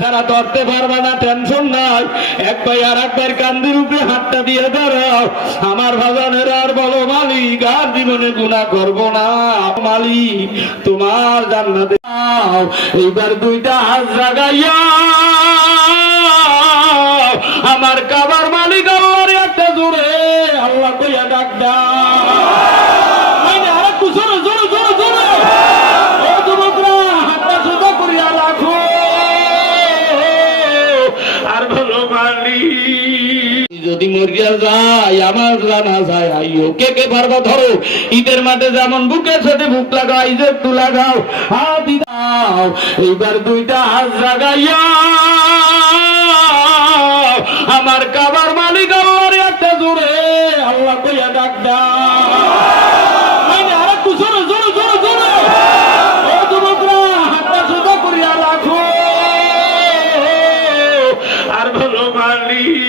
যারা ধরতে পারবে না টেনশন নাই, এক ভাই আর এক ভাইয়ের কান্দির উপরে হাতটা দিয়ে দাঁড়াও। আমার ভাজানের আর বলো মালিক আর জীবনে গুনাহ করব না, মালিক তোমার জান্নাতে দাও। এইবার দুইটা হাত জাগাইয়া আমার কাবার মালিক আল্লাহর একটা জোরে আল্লাহ কইয়া ডাক দাও। আরেকটু জোরে জোরে জোরে জোরে। ও যুবকরা হাতটা সোজা করিয়া রাখো আর বলো মালিক যদি মরিয়া যায় আমার জানা যায় আইও। কে কে পারবা ধরো, ঈদের মাঠে যেমন বুকের সাথে বুক লাগাও, ঈদের একটু লাগাও, হাত দাও। এইবার দুইটা হাত জাগাইয়া আমার কাবার মালিক আল্লাহর একটা জোরে আল্লাহ কইয়া ডাক দাও। আরেকটু জোরে জোরে জোরে জোরে। ও যুবকরা হাতটা সোজা করিয়া রাখো আর বলো মালিক